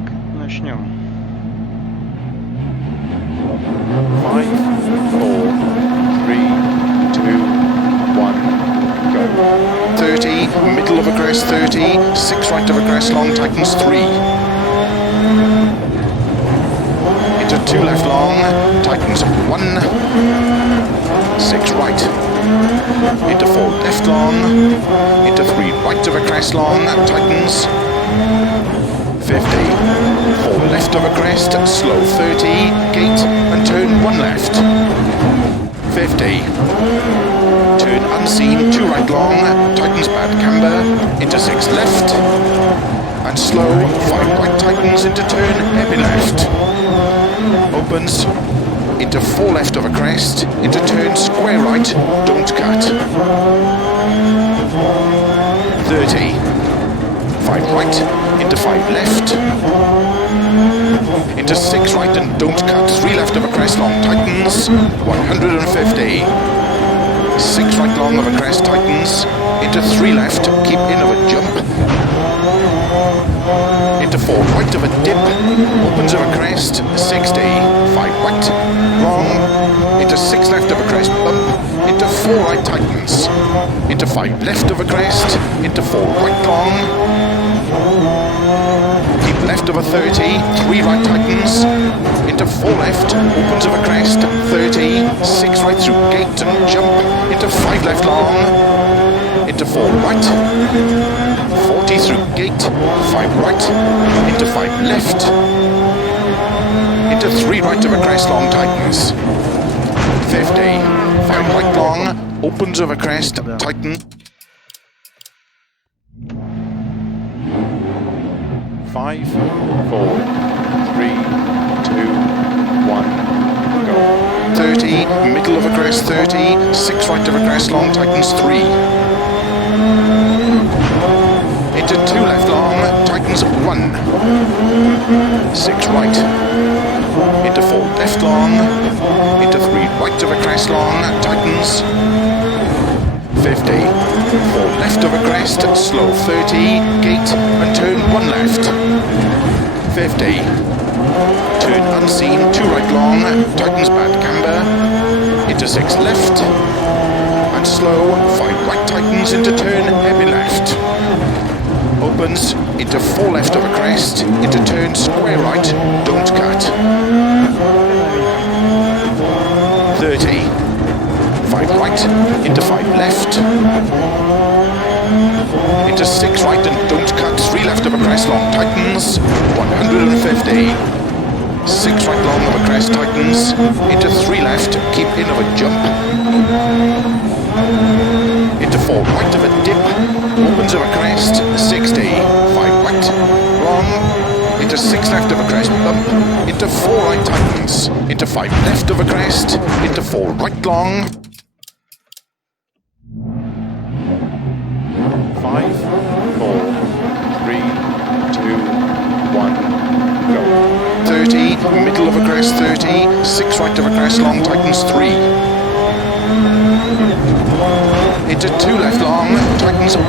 Итак, начнем. 5, 4, 3, 2, 1, go. 30, middle of egress 30, 6 right of egress, long tightens 3. Into 2 left long, tightens 1, 6 right. Into 4 left long, into 3 right of egress long, tightens 50. 4 left of a crest, slow 30, gate and turn 1 left. 50. Turn unseen, 2 right long, tightens bad camber, into 6 left. And slow, 5 right tightens into turn, heavy left. Opens, into 4 left of a crest, into turn square right, don't cut. 30. 5 right, into 5 left, into 6 right and don't cut, 3 left of a crest long tightens, 150. 6 right long of a crest tightens, into 3 left, keep in of a jump, into 4 right of a dip, opens of a crest, 60, 5 right, long, into 6 left of a crest bump, into 4 right tightens, into 5 left of a crest, into 4 right long, keep left of a 30, 3 right tightens, into 4 left, opens of a crest, 30, 6 right through gate and jump, into 5 left long, into 4 right, 40 through gate, 5 right, into 5 left, into 3 right of a crest long tightens, 50, 5 right long, opens of a crest, tighten, 5, 4, 3, 2, 1, go. 30, middle of a crest 30, 6 right of a crest long, tightens 3. Into 2 left long, tightens 1. 6 right. Into 4 left long, into 3 right of a crest long, tightens 50. 4 left of a crest, slow 30, gate and turn 1 left. 50. Turn unseen, 2 right long, tightens bad camber, into 6 left, and slow, 5 right tightens into turn, heavy left. Opens, into 4 left of a crest, into turn square right, don't cut. 30. 5 right, into 5 left, into 6 right and don't cut, 3 left of a crest long tightens, 150. 6 right long of a crest tightens, into 3 left, keep in of a jump, into 4 right of a dip, opens of a crest, 60, 5 right, long, into 6 left of a crest bump, into 4 right tightens, into 5 left of a crest, into 4 right long, 5, 4, 3, 2, 1, go. 30, middle of a crest 30, 6 right of a crest long, tightens 3. Into 2 left long, tightens 1.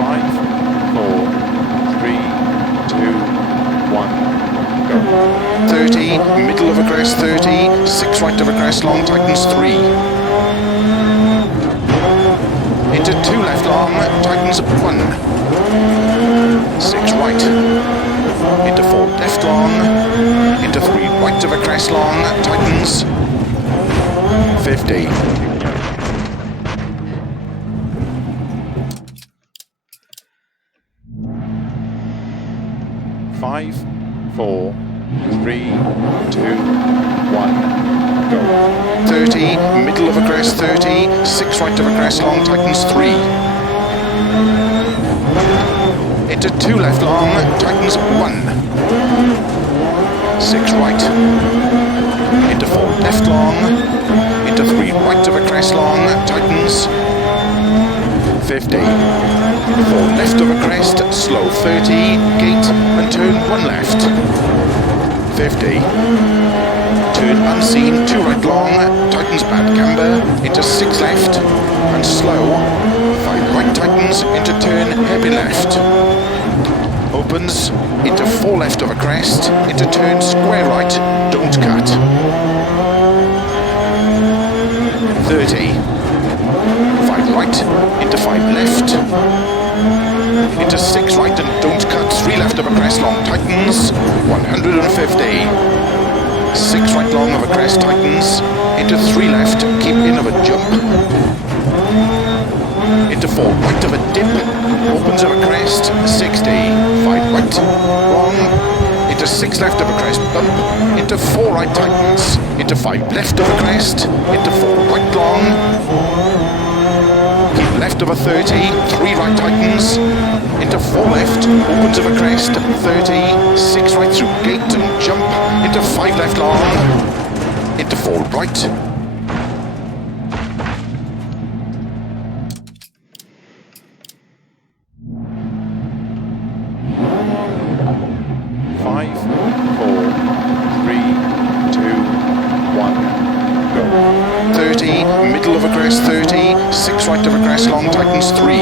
5, 4, 3, 2, 1, go. 30, middle of a crest 30, 6 right of a crest long, tightens 3. Into 2 left long, tightens 1. 6 right. Into 4 left long, into 3 right of a crest long, tightens 50. 5, 4, 3, 2, 1, go. 30, middle of a crest 30, 6 right of a crest long, tightens 3. Into 2 left long, tightens 1. 6 right. Into 4 left long, into 3 right of a crest long, tightens 50. 4 left of a crest, slow 30, gate and turn 1 left. 50. Turn unseen, 2 right long, tightens bad camber, into 6 left, and slow, right tightens into turn heavy left. Opens into 4 left of a crest, into turn square right, don't cut. 30. 5 right, into 5 left, into 6 right and don't cut, 3 left of a crest long tightens, 150. 6 right long of a crest tightens, into 3 left, keep in of a jump, into 4 right of a dip, opens of a crest, 60, 5 right, wrong, into 6 left of a crest, bump, into 4 right tightens, into 5 left of a crest, into 4 right long, keep left of a 30, 3 right tightens, into 4 left, opens of a crest, 30, 6 right through gate and jump, into 5 left long, into 4 right, 5, 4, 3, 2, 1, go. 30, middle of a crest, 30, 6 right of a crest, long tightens 3.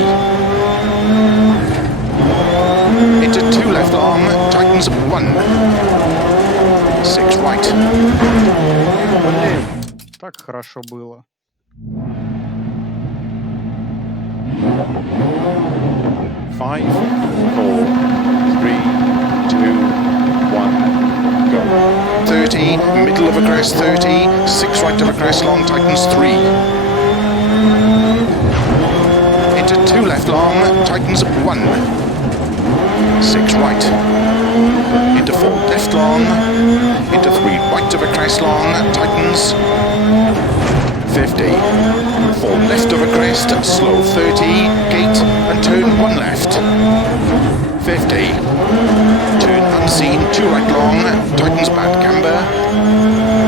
Into 2 left long, tightens 1. 6 right. Блин, так хорошо было. 5, 4, 3, 2, 1, go. 30, middle of a crest, 30, 6 right of a crest, long tightens 3. Into 2 left long, tightens 1. 6 right. Into 4 left long, into 3 right of a crest long, tightens 50. 4 left of a crest, slow 30, gate and turn 1 left. 50. Turn unseen, 2 right long, tightens bad camber,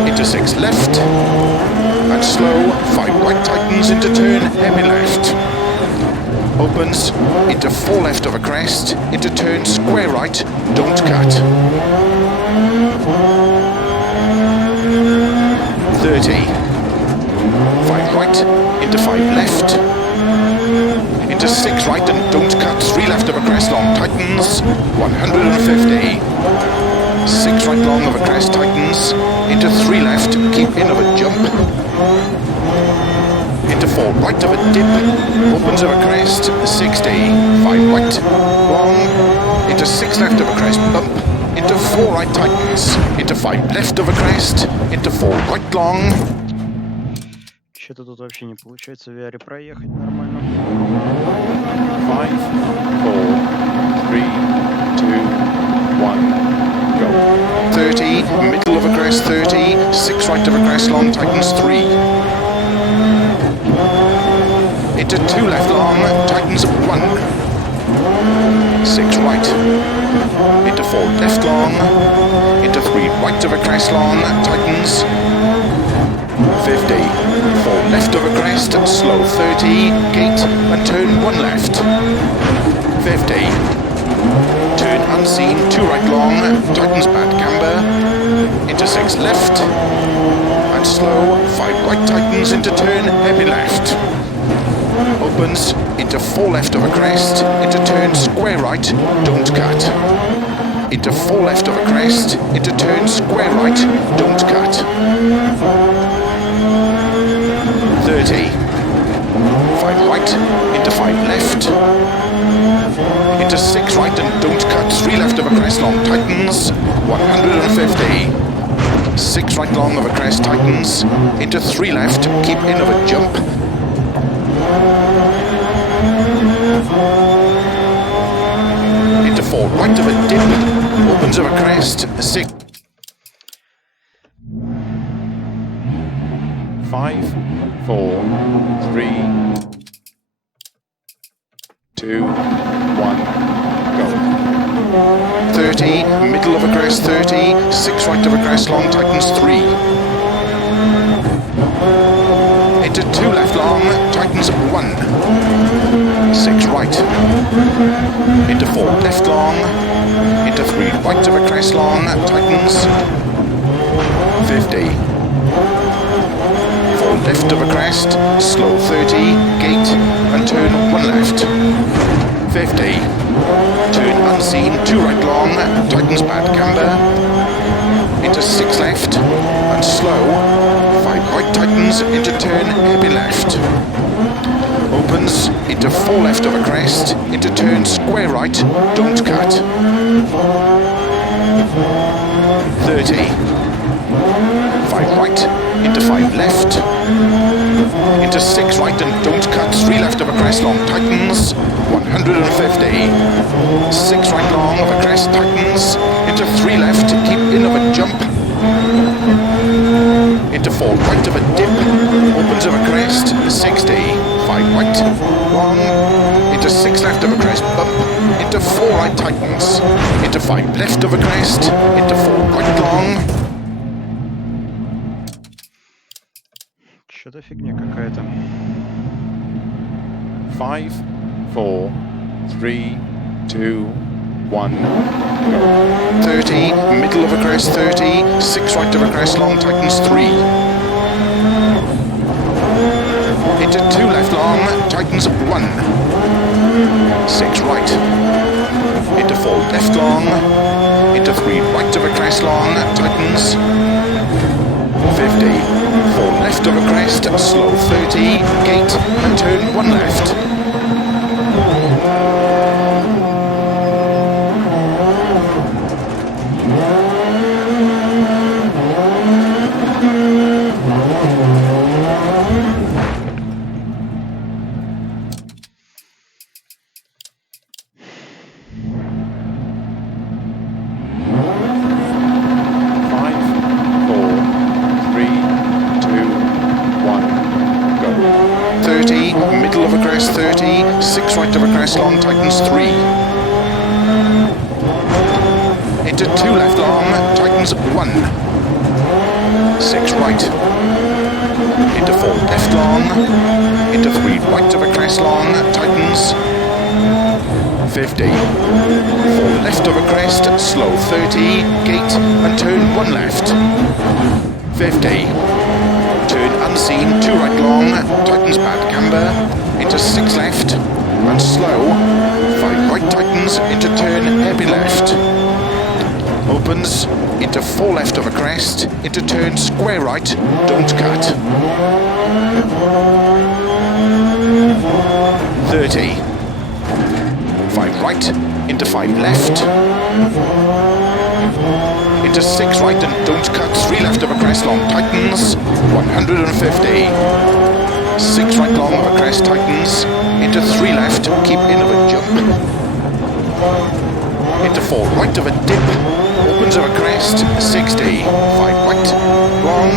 into 6 left, and slow, 5 right tightens into turn heavy left. Opens into 4 left of a crest, into turn square right, don't cut. 30. 5 right, into 5 left, into 6 right and don't cut, 3 left of a crest long tightens, 150. 6 right long of a crest tightens, into 3 left, keep in of a jump, into 4 right of a dip, opens of a crest, 60, 5 right, long, into 6 left of a crest, bump, into 4 right tightens, into 5 left of a crest, into 4 right long. Что-то тут вообще не получается в VR проехать нормально. 5, 4, 3, 2, 1, go. 30, middle of a crest, 30, 6 right of a crest, long tightens 3. Into 2 left long, tightens 1. 6 right. Into 4 left long, into 3 right of a crest long, tightens 50. 4 left of a crest, slow 30, gate and turn 1 left. 50. Turn unseen, 2 right long, tightens bad camber, into 6 left, and slow, 5 right tightens into turn heavy left. Opens into 4 left of a crest, into turn square right, don't cut. Into 4 left of a crest, into turn square right, don't cut. 30. 5 right, into 5 left, into 6 right and don't cut, 3 left of a crest long tightens, 150. 6 right long of a crest tightens, into 3 left, keep in of a jump, into 4 right of a dip, opens of a crest, 6. 5, 4, 3, 2, 1, go. 30, middle of a crest, 30, 6 right of a crest, long tightens 3. Into 2 left long, tightens 1. 6 right. Into 4 left long, into 3 right of a crest long, tightens 50. 4 left of a crest, slow 30, gate and turn 1 one left. 50. Turn unseen, 2 right long, tightens bad camber. Into 6 left, and slow. 5 right tightens, into turn, heavy left. Opens, into 4 left over crest, into turn, square right, don't cut. 30. 5 right, into 5 left, into 6 right and don't cut, 3 left over crest, long tightens, 150. 6 right long over crest, tightens, into 3 left, keep in of a jump, into 4 right of a dip, opens over crest, 60. 5 right, long, into 6 left of a crest, bump, into 4 right tightens, into 5 left of a crest, into 4 right long. Что-то фигня какая-то. 5, 4, 3, 2, 1, go. 30, middle of a crest, 30, 6 right of a crest, long tightens, 3. Into 2 left long, tightens 1. 6 right. Into 4 left long, into 3 right of a crest long, tightens 50. 4 left of a crest, slow 30, gate and turn 1 left. 30, middle of a crest 30, 6 right of a crest long, tightens 3. Into 2 left long, tightens 1. 6 right. Into 4 left long, into 3 right of a crest long, tightens 50. 4 left of a crest, slow 30, gate and turn 1 left. 50. Turn unseen, 2 right long, tightens bad camber, into 6 left, and slow, 5 right tightens, into turn heavy left. Opens, into 4 left of a crest, into turn square right, don't cut. 30. 5 right, into 5 left, into 6 right and don't cut, 3 left of a crest long, tightens, 150. 6 right long of a crest, tightens, into 3 left, keep in of a jump, into 4 right of a dip, opens of a crest, 60. 5 right, long,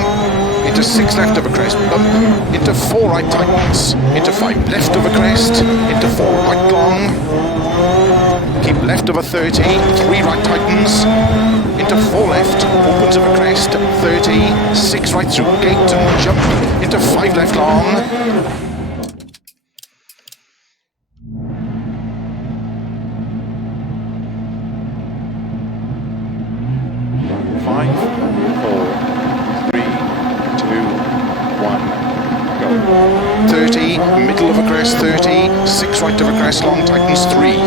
into 6 left of a crest, bump, into 4 right tightens, into 5 left of a crest, into 4 right long, keep left of a 30, 3 right tightens, into 4 left, opens of a crest, 30, 6 right through gate and jump, into 5 left long. 5, 4, 3, 2, 1, go. 30, middle of a crest, 30, 6 right of a crest, long tightens 3.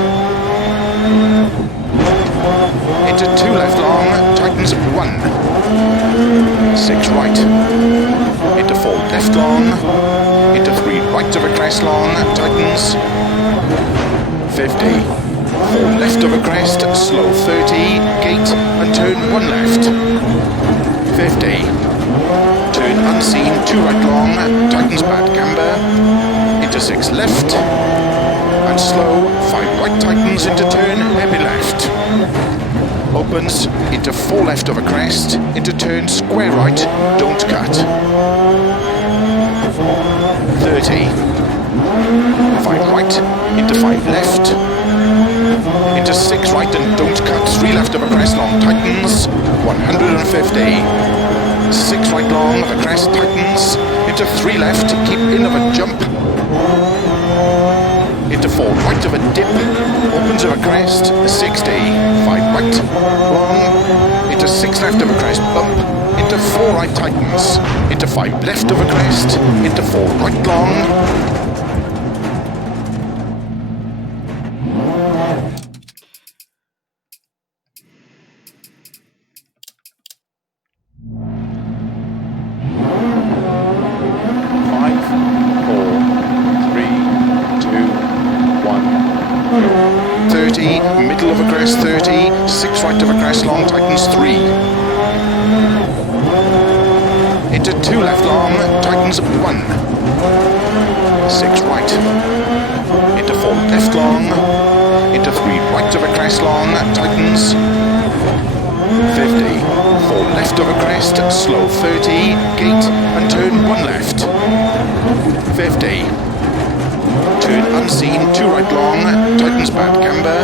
Into 2 left long, tightens 1. 6 right. Into 4 left long, into 3 right of a crest long, tightens 50. 4 left of a crest, slow 30, gate and turn 1 left. 50. Turn unseen, 2 right long, tightens bad camber, into 6 left, and slow, 5 right tightens into turn, heavy left. Opens, into 4 left of a crest, into turn square right, don't cut. 30. 5 right, into 5 left, into 6 right and don't cut, 3 left of a crest long, tightens, 150. 6 right long of a crest, tightens, into 3 left, keep in of a jump, into 4 right of a dip, opens of a crest, 60, 5 right, long, into 6 left of a crest, bump, into 4 right tightens, into 5 left of a crest, into 4 right long, crest 30, 6 right of a crest long, tightens 3. Into 2 left long, tightens 1. 6 right. Into 4 left long, into 3 right of a crest long, tightens 50. 4 left of a crest, slow 30, gate and turn 1 left. 50. Turn unseen, 2 right long, tightens bad camber,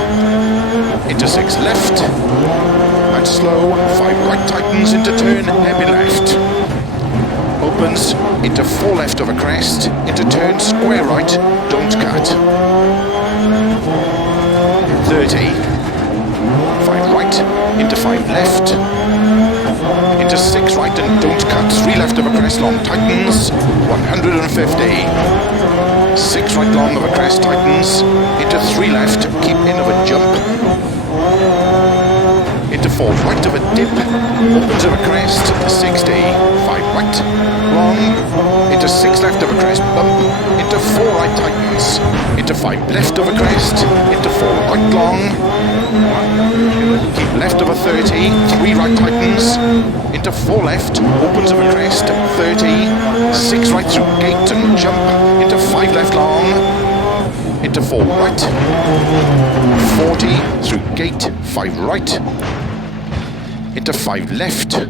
into 6 left, and slow, 5 right tightens into turn, heavy left. Opens, into 4 left of a crest, into turn square right, don't cut. 30. 5 right, into 5 left, into 6 right and don't cut, 3 left of a crest long, tightens, 150. 6 right long of a crest, tightens, into 3 left, keep in of a jump, into 4 right of a dip, opens of a crest, 60, 5 right long, into 6 left of a crest, bump, into 4 right tightens, into 5 left of a crest, into 4 right long, keep left of a 30, 3 right tightens, into 4 left, opens of a crest, 30, 6 right through gate and jump, into 5 left long, into 4 right, 40 through gate, 5 right, into 5 left.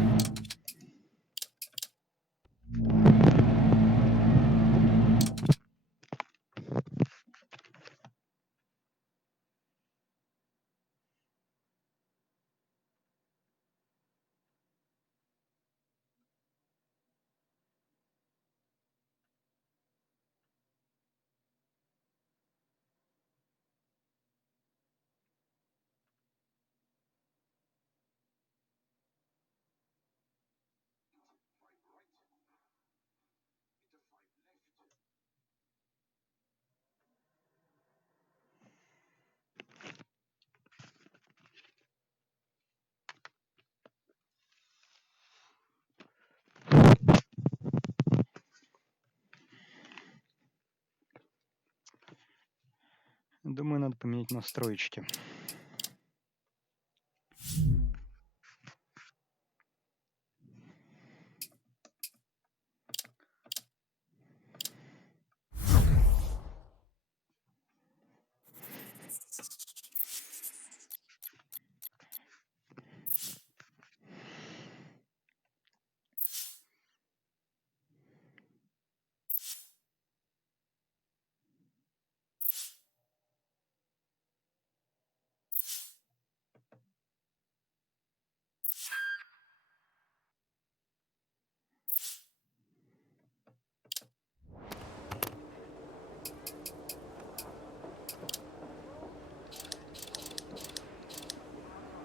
Думаю, надо поменять настроечки.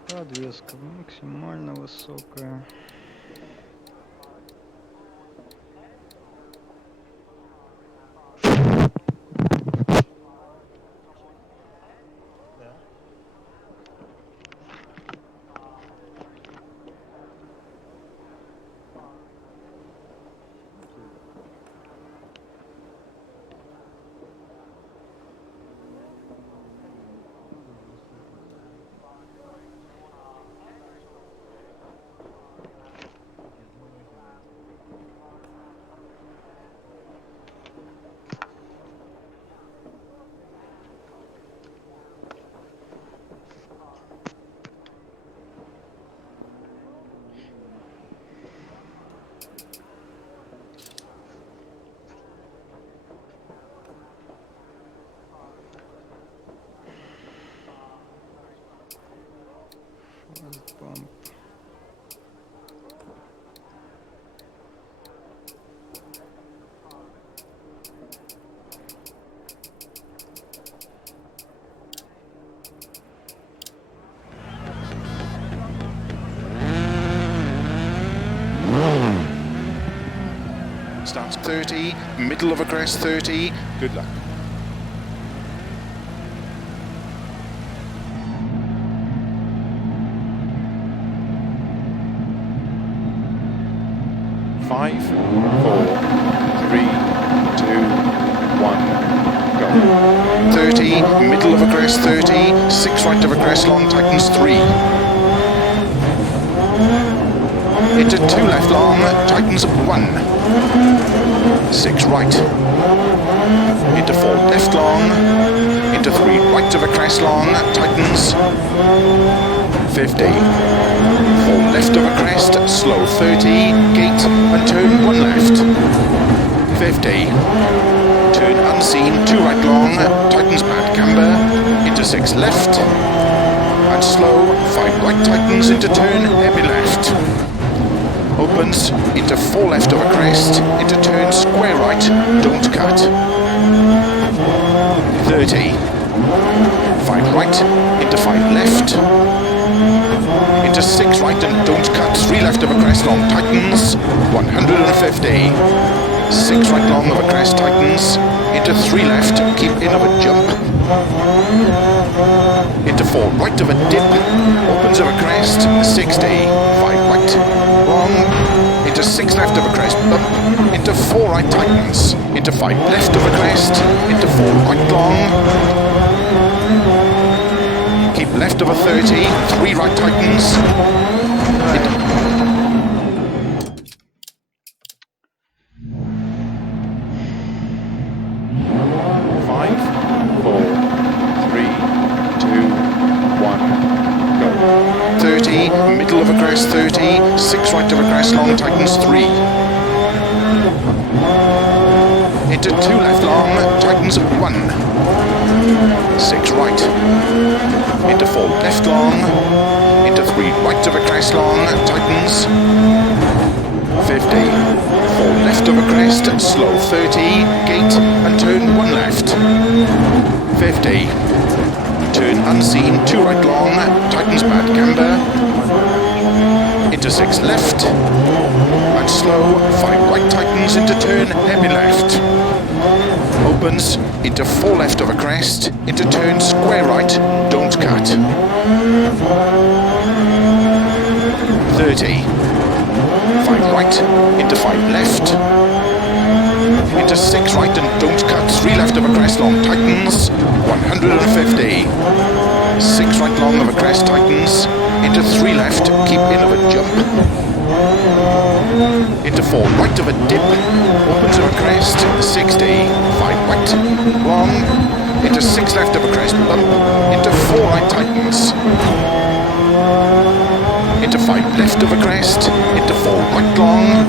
Подвеска максимально высокая. Pant. Starts 30, middle of a crest 30, good luck. Five, 4, 3, 2, 1, go. 30, middle of a crest 30, 6 right of a crest long, tightens 3. Into 2 left long, tightens 1. 6 right. Into 4 left long, into 3 right of a crest long, tightens 50. 4 left of a crest, slow 30, gate and turn 1 left. 50. Turn unseen, 2 right long, tightens bad camber, into 6 left, and slow, 5 right tightens into turn, heavy left. Opens, into 4 left of a crest, into turn square right, don't cut. 30. 5 right, into 5 left, into 6 right and don't cut, 3 left of a crest long, tightens, 150. 6 right long of a crest, tightens, into 3 left, keep in of a jump, into 4 right of a dip, opens of a crest, 60, 5 right, long, into 6 left of a crest, bump, into 4 right tightens, into 5 left of a crest, into 4 right long, keep left of a 30, 3 right tightens, into 30, middle of a crest 30, 6 right of a crest long, tightens 3. Into 2 left long, tightens 1. 6 right. Into 4 left long, into 3 right of a crest long, tightens 50. 4 left of a crest, slow 30, gate and turn 1 left. 50. Turn unseen, 2 right long, tightens bad camber, into 6 left, and slow, 5 right tightens into turn, heavy left. Opens, into 4 left of a crest, into turn square right, don't cut. 30. 5 right, into 5 left, into 6 right and don't cut, 3 left of a crest long, tightens, 150. 6 right long of a crest, tightens, into 3 left, keep in of a jump, into 4 right of a dip, opens of a crest, 60, 5 right, long, into 6 left of a crest, bump, into 4 right tightens, into 5 left of a crest, into 4 right long,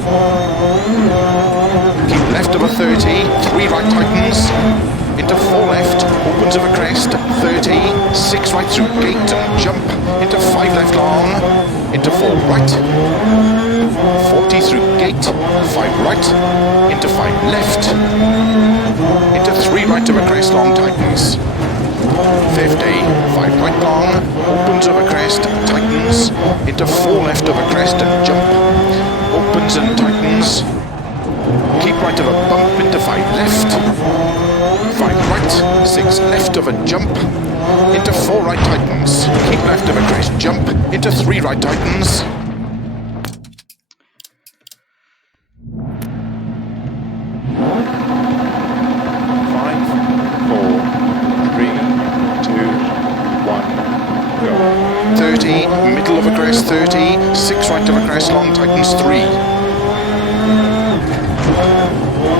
keep left of a 30, 3 right tightens, into 4 left, opens of a crest, 30, 6 right through gate and jump, into 5 left long, into 4 right, 40 through gate, 5 right, into 5 left, into 3 right of a crest long, tightens, 50, 5 right long, opens of a crest, tightens, into 4 left of a crest and jump, opens and tightens, keep right of a bump into 5 left, 5 right, 6 left of a jump, into 4 right tightens, keep left of a crest, jump, into 3 right tightens, 5, 4, 3, 2, 1, go. 30, middle of a crest 30, 6 right of a crest long, tightens 3.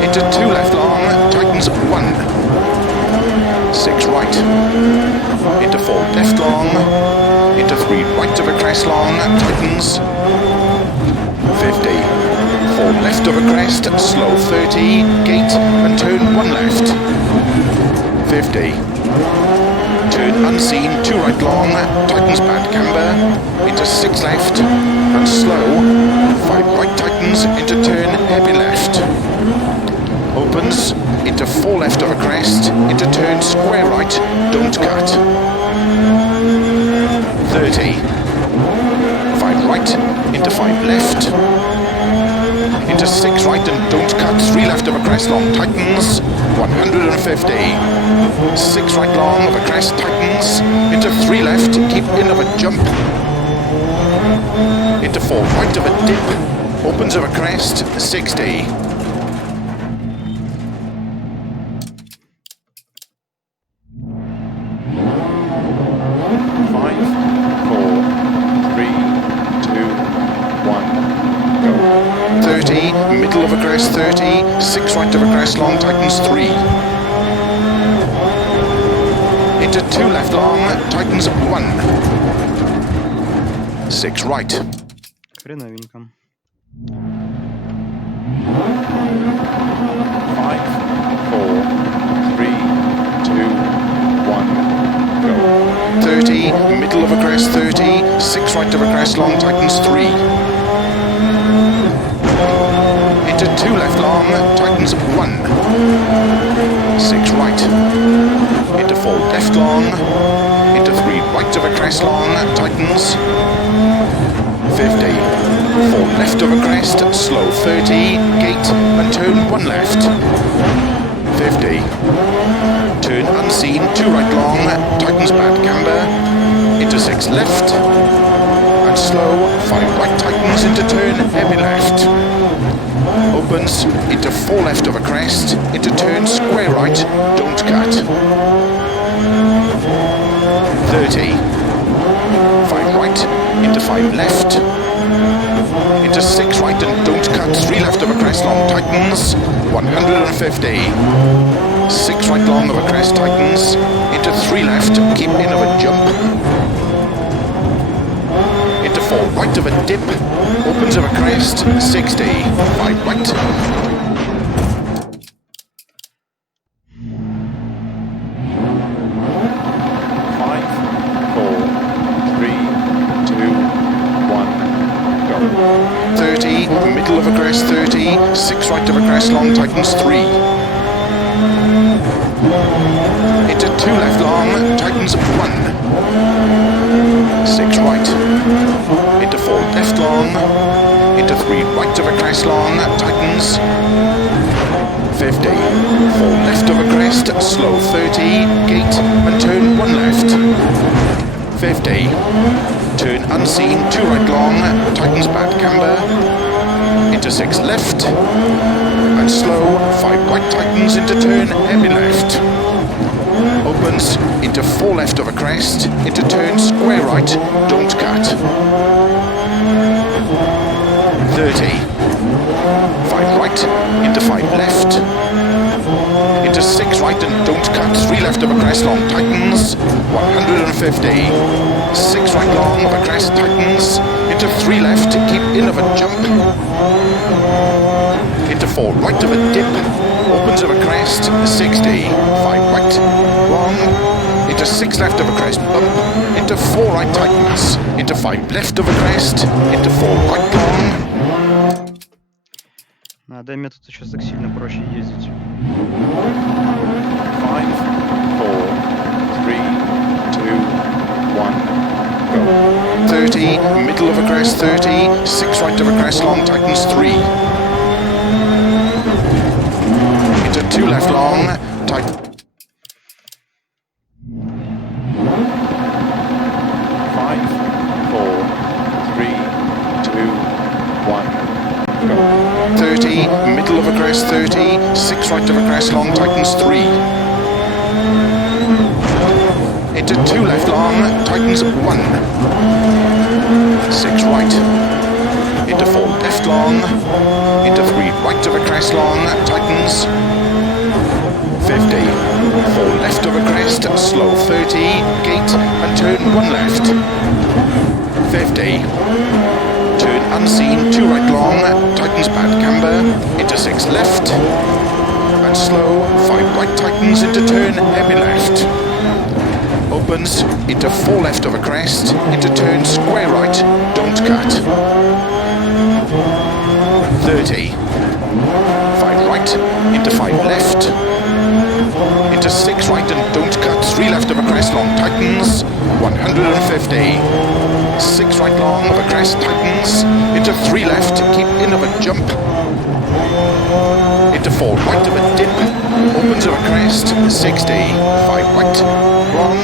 Into 2 left long, tightens 1. 6 right. Into 4 left long, into 3 right of a crest long, tightens 50. 4 left of a crest, slow 30, gate and turn 1 left. 50. Turn unseen, 2 right long, tightens bad camber, into 6 left, and slow, 5 right tightens, into turn heavy left. Opens, into 4 left of a crest, into turn square right, don't cut. 30. 5 right, into 5 left, into 6 right and don't cut, 3 left of a crest long, tightens, 150. 6 right long of a crest, tightens, into 3 left, keep in of a jump, into 4 right of a dip, opens of a crest, 60. crest 30, 6 right of a crest long, tightens 3. Into 2 left long, tightens 1. 6 right. Хреновенько. 5, 4, 3, 2, 1, go. 30, middle of a crest 30, 6 right of a crest long, tightens 3. Into 2 left long, tightens 1. 6 right. Into 4 left long, into 3 right of a crest long, tightens 50. 4 left of a crest, slow 30, gate and turn 1 left. 50. Turn unseen, 2 right long, tightens bad camber, into 6 left, and slow, 5 right tightens into turn, heavy left. Opens into 4 left of a crest, into turn square right, don't cut. 30. 5 right, into 5 left, into 6 right and don't cut, 3 left of a crest long, tightens, 150. 6 right long of a crest, tightens, into 3 left, keep in of a jump, into 4 right of a dip, opens of a crest, 60, 5 right. 5, 4, 3, 2, 1, go. 30, middle of a crest 30, 6 right of a crest long, tightens 3. Into 2 left long, tightens 1. 6 right. Into 4 left long, into 3 right of a crest long, tightens 50. 4 left of a crest, slow 30, gate and turn 1 left. 50. Turn unseen, 2 right long, tightens bad camber, into 6 left, and slow, 5 right tightens into turn, heavy left. Opens into 4 left of a crest, into turn square right, don't cut. 30. 5 right, into 5 left, into 6 right and don't cut, 3 left of a crest long, tightens, 150. 6 right long of a crest, tightens, into 3 left, keep in of a jump, into 4 right of a dip, opens of a crest, 60. 5 right, long, into 6 left of a crest, bump, into 4 right tightens, into 5 left of a crest, into 4 right long. На Дэме тут еще так сильно проще ездить. 5, 4, 3, 2, 1, go. 30, middle of a crest 30, 6 right of a crest long, tightens 3. Into 2 left long, tight. 5, 4, 3, 2, 1, go. 30, middle of a crest 30, 6 right of a crest long, tightens 3. Into 2 left long, tightens 1. 6 right. Into 4 left long, into 3 right of a crest long, tightens 50. 4 left of a crest, slow 30, gate and turn 1 left. 50. Turn unseen, 2 right long, tightens bad camber, into 6 left, and slow, 5 right tightens into turn, heavy left. Opens into 4 left of a crest, into turn square right, don't cut. 30. 5 right, into 5 left, into 6 right and don't cut, 3 left of a crest long, tightens, 150. 6 right long of a crest, tightens, into 3 left, keep in of a jump, into 4 right of a dip, opens of a crest, 60, 5 right, long,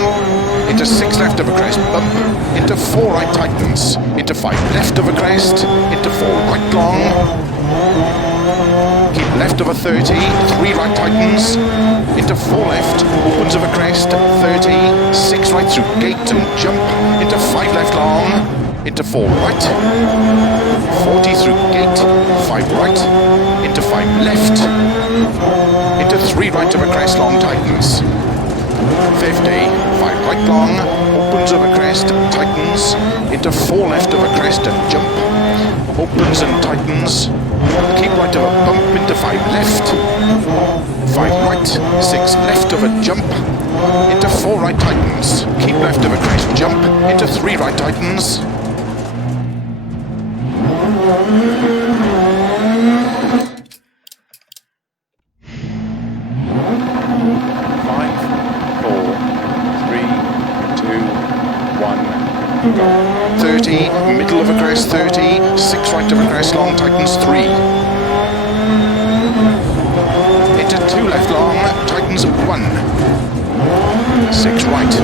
into 6 left of a crest, bump, into 4 right tightens, into 5 left of a crest, into 4 right long, keep left of a 30, 3 right tightens, into 4 left, opens of a crest, 30, 6 right through gate and jump, into 5 left long, into 4 right, 40 through gate, 5 right, into 5 left, into 3 right of a crest long, tightens, 50, 5 right long, opens of a crest, tightens, into 4 left of a crest and jump, opens and tightens, keep right of a bump into 5 left, 5 right, 6 left of a jump, into 4 right tightens, keep left of a crest jump, into 3 right tightens, 30, middle of a crest 30, 6 right of a crest long, tightens 3. Into 2 left long, tightens 1. 6 right.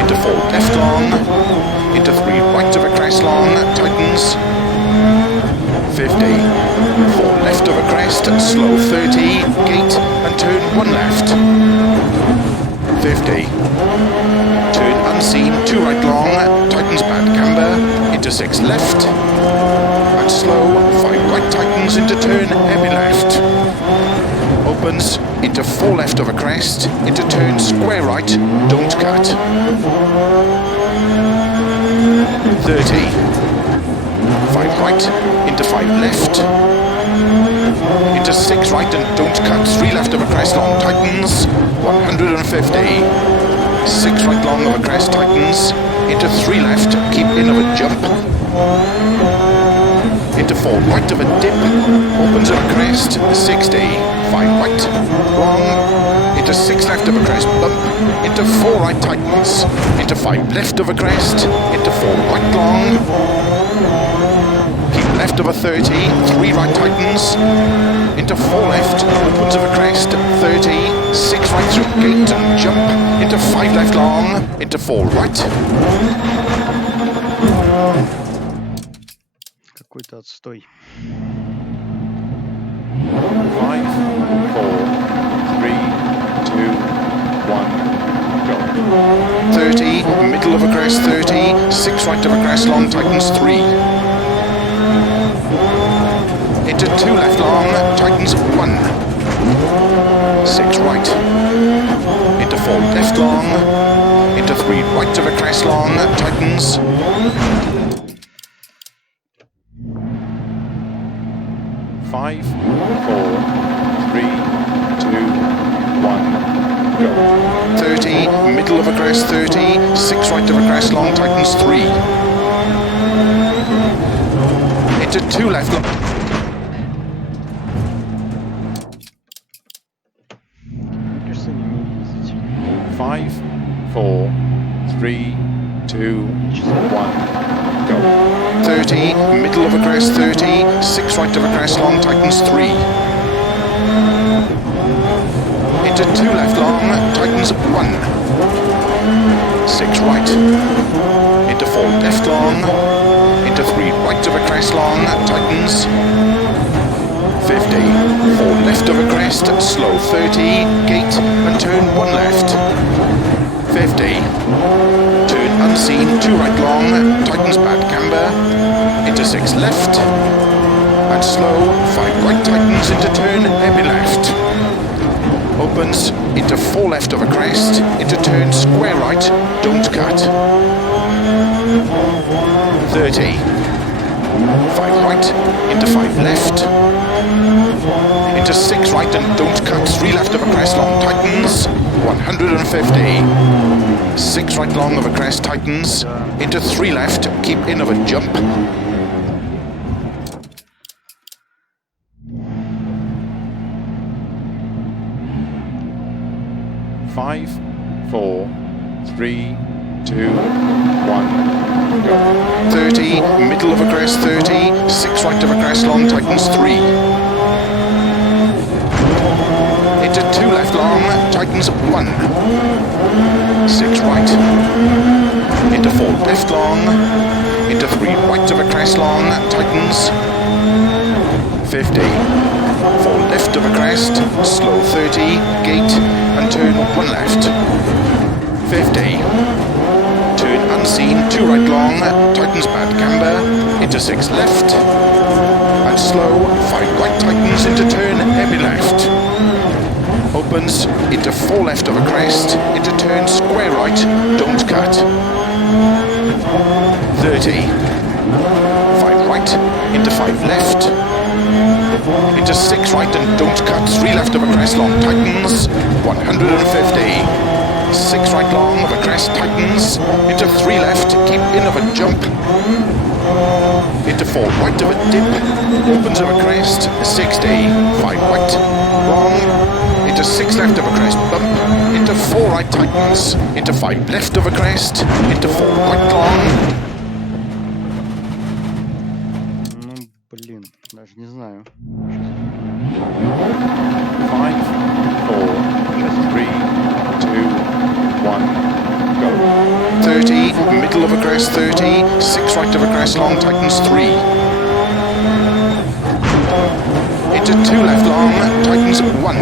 Into 4 left long, into 3 right of a crest long, tightens 50. 4 left of a crest, slow 30, gate and turn 1 left. 50. Turn unseen, 2 right long, tightens bad camber, into 6 left, and slow, 5 right tightens into turn, heavy left. Opens, into 4 left of a crest, into turn square right, don't cut. 30. 5 right, into 5 left, into 6 right and don't cut, 3 left of a crest long, tightens, 150. 6 right long of a crest, tightens, into 3 left, keep in of a jump, into 4 right of a dip, opens of a crest, 60, 5 right long, into 6 left of a crest, bump, into 4 right tightens, into 5 left of a crest, into 4 right long, keep left of a 30, 3 right tightens, into 4 left, opens of a crest, 30, 6 right through gate and jump, into 5 left long, into 4 right. Какой-то отстой. 5, 4, 3, 2, 1, go. 30, middle of a crest 30, 6 right of a crest long, tightens 3. Into 2 left long, tightens 1. 6 right. Into 4 left long, into 3 right of a crest long, tightens. 5, 4, 3, 2, 1, go. 30, middle of a crest 30, 6 right of a crest long, tightens 3. Into 2 left long. Кажется, не умею ездить. 5, 4, 3, 2, 1, go. 30, middle of a crest 30, 6 right of a crest long, tightens 3. Into 2 left long, tightens 1. 6 right. Into 4 left long, into 3 right of a crest long, tightens 50. 4 left of a crest, slow 30, gate and turn 1 left. 50. Turn unseen, 2 right long, tightens bad camber, into 6 left, and slow, 5 right tightens into turn, heavy left. Opens, into 4 left of a crest, into turn square right, don't cut. 30. 5 right, into 5 left, into 6 right and don't cut, 3 left of a crest long, tightens, 150. 6 right long of a crest, tightens, into 3 left, keep in of a jump. 5, 4, 3, 2, 1, go. 30, middle of a crest 30, 6 right of a crest long, tightens 3. Into 2 left long, tightens 1. 6 right. Into 4 left long, into 3 right of a crest long, tightens 50. 4 left of a crest, slow 30, gate and turn 1 left. 50. Turn unseen, 2 right long, tightens bad camber, into 6 left, and slow, 5 right tightens into turn, heavy left. Opens, into 4 left of a crest, into turn, square right, don't cut. 30. 5 right, into 5 left, into 6 right and don't cut, 3 left of a crest, long tightens, 150. 6 right long of a crest, tightens, into 3 left, keep in of a jump, into 4 right of a dip, opens of a crest, 60, 5 right, long, into 6 left of a crest, bump, into 4 right tightens, into 5 left of a crest, into 4 right long. Ну, блин, даже не знаю. 5, 4, 3, 2, 1, go. 30, middle of a crest, 30, 6 right of a crest, long tightens, 3. Into 2 left long, tightens, 1.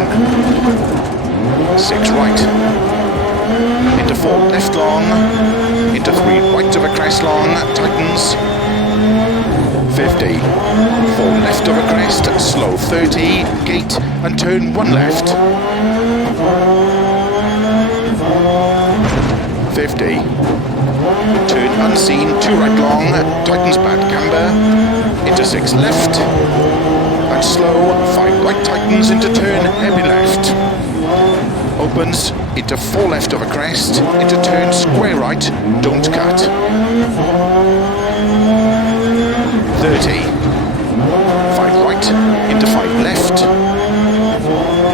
6 right. Into 4 left long, into 3 right of a crest, long, tightens, 50. 4 left of a crest, slow, 30, gate, and turn 1 left. 50. Turn unseen, 2 right long, tightens bad camber, into 6 left, and slow, 5 right tightens into turn, heavy left. Opens, into 4 left of a crest, into turn, square right, don't cut. 30. 5 right, into 5 left,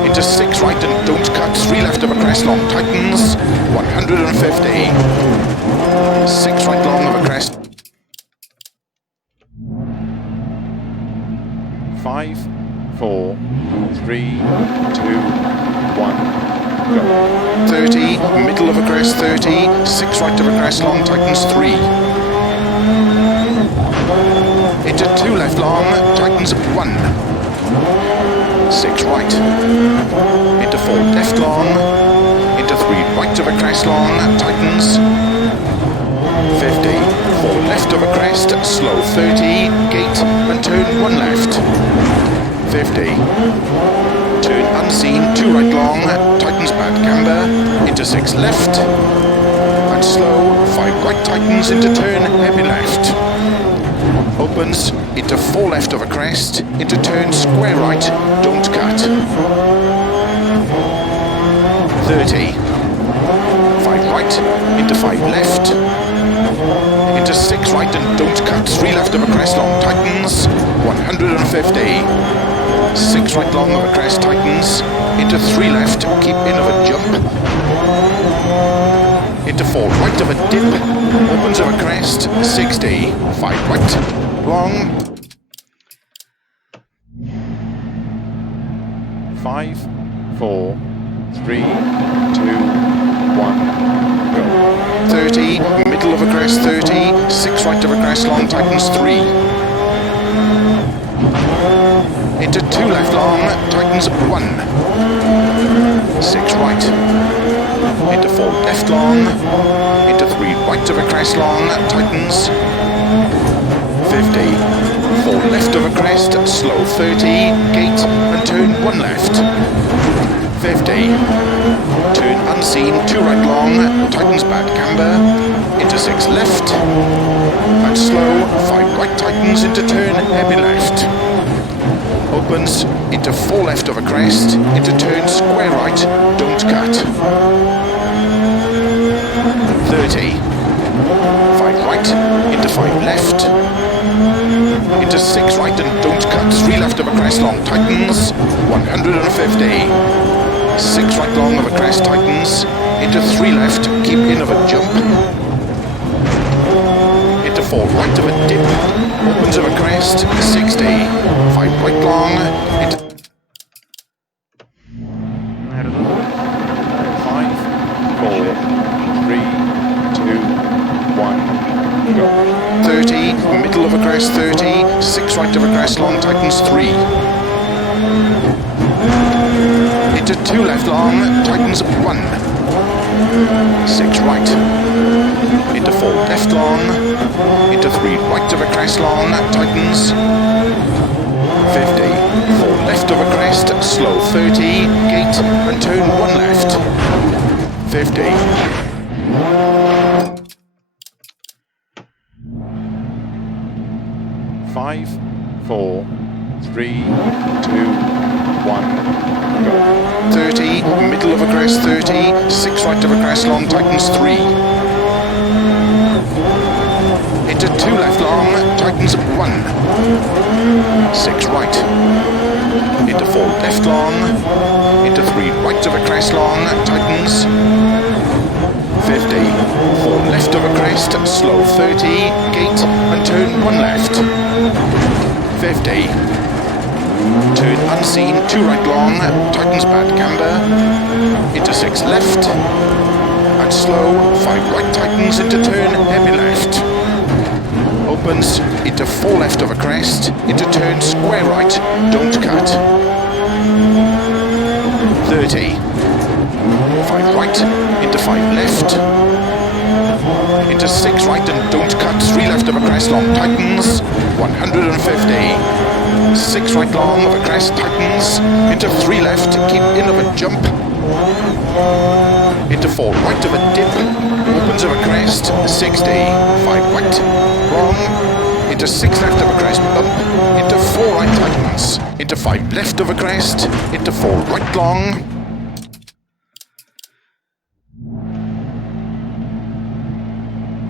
into 6 right and don't cut, 3 left of a crest, long tightens, 150. 6 right long of a crest. 5, 4, 3, 2, 1, go. 30, middle of a crest, 30, 6 right of a crest, long tightens, 3. Into 2 left long, tightens, 1. 6 right. Into 4 left long, into 3 right of a crest, long, tightens, 50. 4 left of a crest, slow, 30, gate, and turn 1 left. 50. Turn unseen, 2 right long, tightens bad camber, into 6 left, and slow, 5 right tightens into turn, heavy left. Opens, into 4 left of a crest, into turn, square right, don't cut. 30. 5 right, into 5 left, into 6 right and don't cut, 3 left of a crest, long tightens, 150. 6 right long of a crest, tightens, into 3 left, keep in of a jump, into 4 right of a dip, opens of a crest, 60, 5 right, long, 5, 4, 3, 2, 1, go. 30, middle of a crest, 30, 6 right of a crest, long tightens, 3. Into 2 left long, tightens, 1. 6 right. Into 4 left long, into 3 right of a crest, long, tightens, 50. 4 left of a crest, slow, 30, gate, and turn 1 left. 50. Turn unseen, 2 right long, tightens bad camber, into 6 left, and slow, 5 right tightens into turn, heavy left. Opens, into 4 left of a crest, into turn, square right, don't cut. 30. 5 right, into 5 left, into 6 right and don't cut, 3 left of a crest, long tightens, 150. 6 right long of a crest, tightens, into 3 left, keep in of a jump, into 4 right of a dip, opens of a crest, 60, 5 right long, into 5, 4, 3, 2, 1, go. 30, middle of a crest, 30, 6 right of a crest, long tightens, 3. Into 2 left long, tightens, 1. 6 right. Into 4 left long, crest long, tightens. 50, 4 left of a crest, slow 30, gate and turn 1 left. 50. 5, 4, 3, 2, 1, go. 30, middle of a crest 30, 6 right of a crest long, tightens 3. Into 2 left long, tightens 1. 6 right. Into 4 left long, into 3 right of a crest long, tightens. 50, 4 left of a crest, slow 30, gate and turn 1 left. 50, turn unseen, 2 right long, tightens bad camber, into 6 left, and slow, 5 right tightens into turn, heavy left. Opens, into 4 left of a crest, into turn square right, don't cut. 30, 5 right, into 5 left, into 6 right and don't cut, 3 left of a crest long, tightens, 150, 6 right long of a crest, tightens, into 3 left, keep in of a jump, into 4 right of a dip, opens of a crest, 60, 5 right, wrong, into 6 left of a crest, bump, into 4 right tightens, into 5 left of a crest, into 4 right long,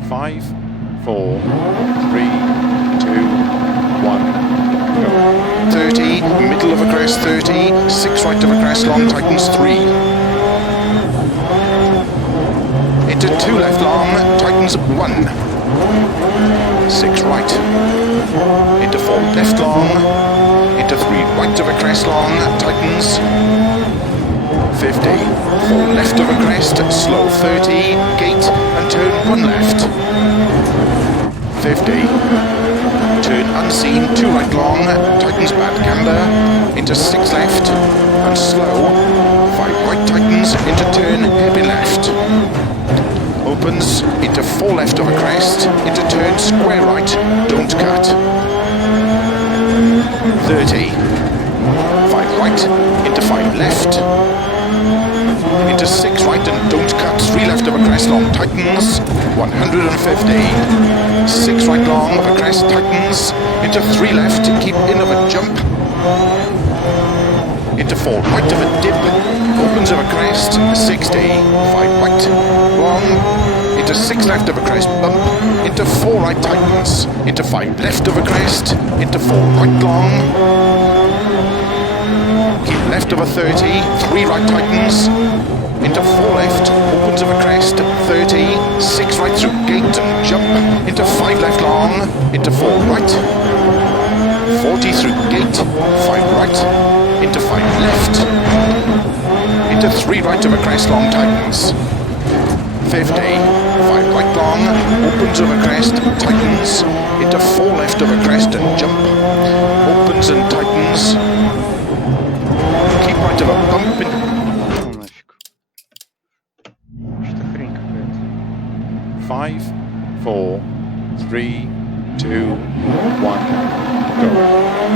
5, 4, 3, 2, 1, go. 30, middle of a crest 30, 6 right of a crest long, tightens 3. Into 2 left long, tightens 1. 6 right. Into 4 left long, into 3 right of a crest long, tightens. 50, 4 left of a crest, slow 30, gate and turn 1 left. 50, turn unseen, 2 right long, tightens bad camber, into 6 left, and slow, 5 right tightens, into turn heavy left. Opens, into 4 left of a crest, into turn square right, don't cut. 30, 5 right, into 5 left, into 6 right and don't cut, 3 left of a crest long, tightens, 150, 6 right long of a crest, tightens, into 3 left, keep in of a jump, into 4 right of a dip, opens of a crest, 60, 5 right, wrong, into 6 left of a crest, bump, into 4 right tightens, into 5 left of a crest, into 4 right long, keep left of a 30, 3 right tightens, into 4 left, opens of a crest, 30, 6 right through gate and jump, into 5 left long, into 4 right, 40 through gate, 5 right, into 5 left, into 3 right of a crest long, tightens, 50, 5 right long, opens of a crest, tightens, into 4 left of a crest and jump, opens and tightens, keep right of a bump in. Ну нафиг. Что-то хрень какая-то. 5, 4, 3, 2, 1, go.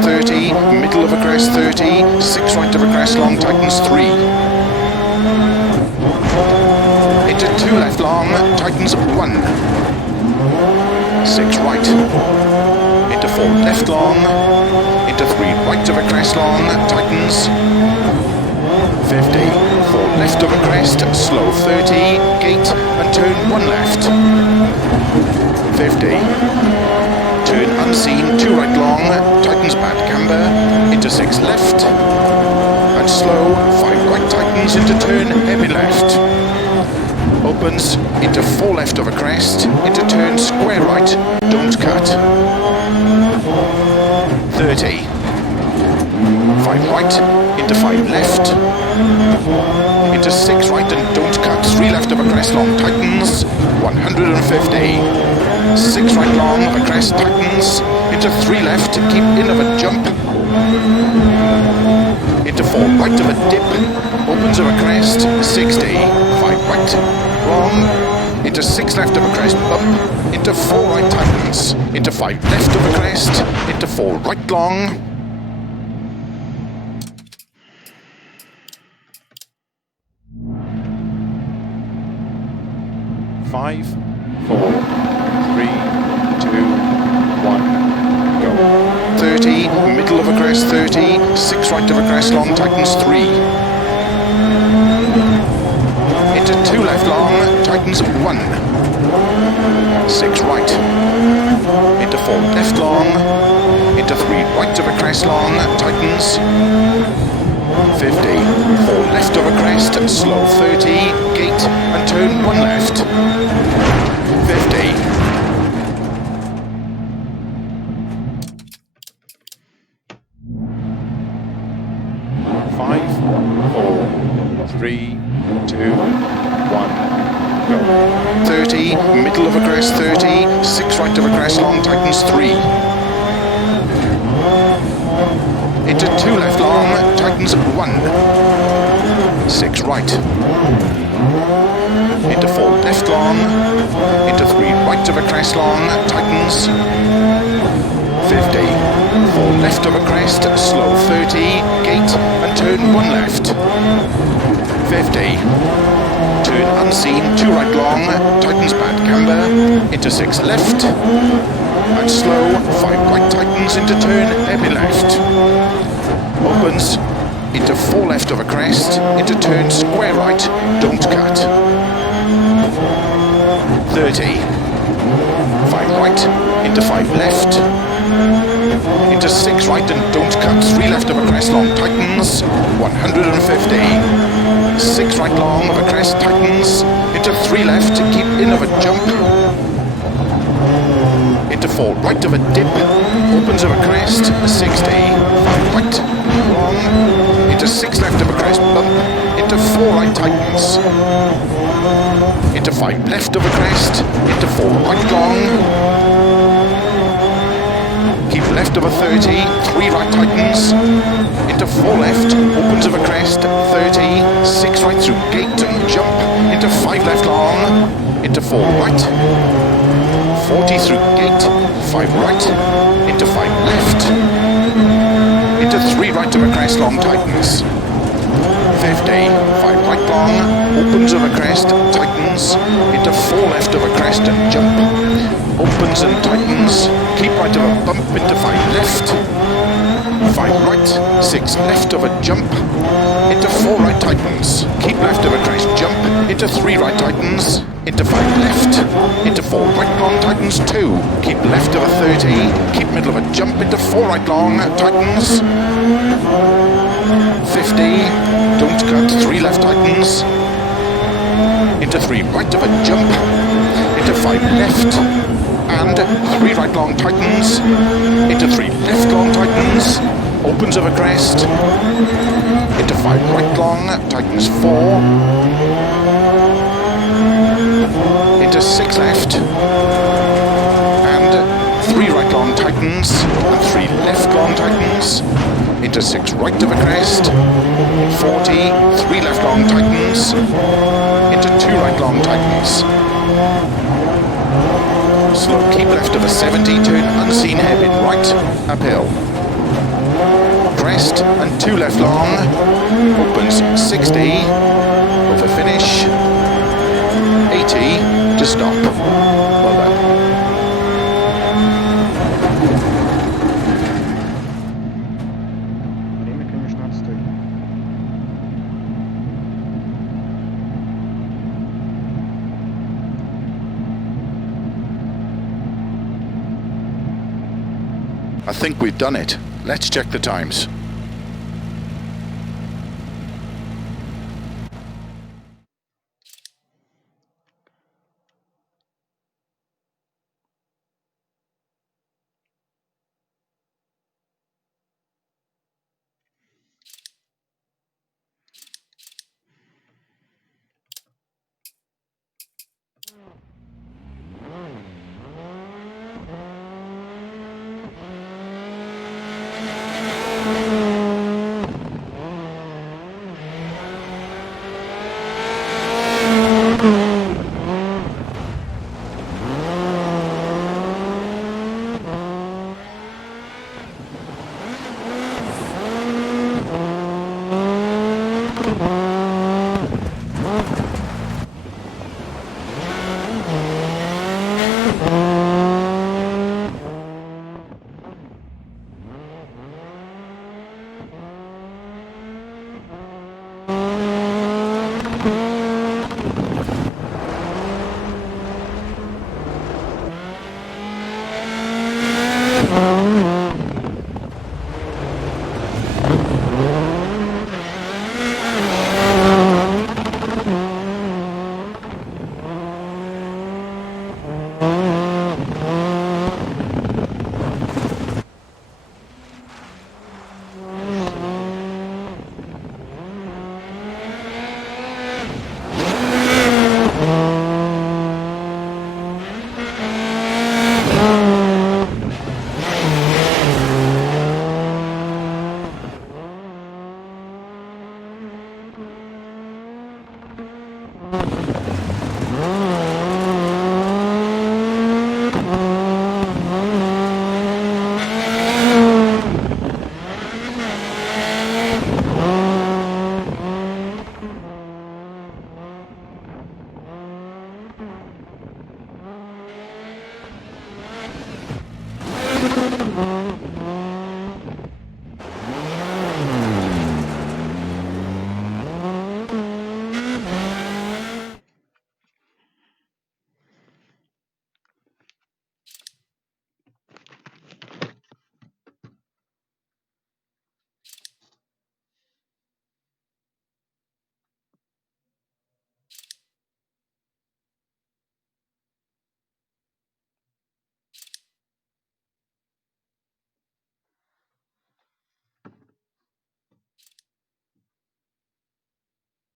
30, middle of a crest 30, 6 right of a crest long, tightens 3. Into 2 left long, tightens 1. 6 right. Into 4 left long, into 3 right of a crest long, tightens. 50, 4 left of a crest, slow 30, gate and turn 1 left. 50, turn unseen, 2 right long, tightens bad camber, into 6 left, and slow, 5 right tightens into turn heavy left. Opens, into 4 left of a crest, into turn square right, don't cut. 30, 5 right, into 5 left, into 6 right and don't cut, 3 left of a crest long, tightens, 150, 6 right long of a crest, tightens, into 3 left, keep in of a jump, into 4 right of a dip, opens of a crest, 60, 5 right, wrong, into 6 left of a crest, bump, into 4 right tightens, into 5 left of a crest, into 4 right long, 5, 4, 3, 2, 1, go. 30, middle of a crest, 30, 6 right of a crest, long tightens 3. Into 2 left long, tightens 1. 6 right. Into 4 left long, into 3 right of a crest long, tightens 50. 4 left of a crest, slow 30, gate and turn 1 left. 50. 5, 4, 3, 2, 1, go. 30, middle of a crest 30, 6 right of a crest long, tightens 3. Into 2 left long, tightens 1. 6 right. Into 4 left long, into 3 right of a crest long, tightens 50. 4 left of a crest, slow 30, gate and turn 1 left. 50. Turn unseen, 2 right long, tightens bad camber, into 6 left, and slow, 5 right tightens into turn, heavy left. Opens, into 4 left of a crest, into turn square right, don't cut. 30. 5 right, into 5 left, into 6 right and don't cut, 3 left of a crest long, tightens, 150. 6 right long of a crest, tightens, into 3 left, keep in of a jump, into 4 right of a dip, opens of a crest, 60, 5 right, long, into 6 left of a crest, bump, into 4 right tightens, into 5 left of a crest, into 4 right long, keep left of a 30, 3 right tightens, into 4 left, opens of a crest, 30, 6 right through gate and jump, into 5 left long, into 4 right, 40 through gate, 5 right, into 5 left, into 3 right of a crest long tightens, 50, 5 right long, opens of a crest, tightens, into 4 left of a crest and jump, opens and tightens, keep right of a bump into 5 left, 5 right, 6 left of a jump, into 4 right tightens, keep left of a crest jump, into 3 right tightens, into 5 left, into 4 right long tightens 2, keep left of a 30, keep middle of a jump, into 4 right long tightens, 50, don't cut, 3 left tightens, into 3 right of a jump, into 5 left, and 3 right long tightens, into 3 left long tightens, opens of a crest, into 5 right long, tightens 4, into 6 left, and 3 right long tightens, and 3 left long tightens, into 6 right of a crest, 40, 3 left long tightens, into 2 right long tightens. Slow keep left of a 70, turn unseen hairpin right, uphill. Crest and 2 left long, opens 60, over finish, 80 to stop. Well done. Время, конечно, отстой. I think we've done it. Let's check the times.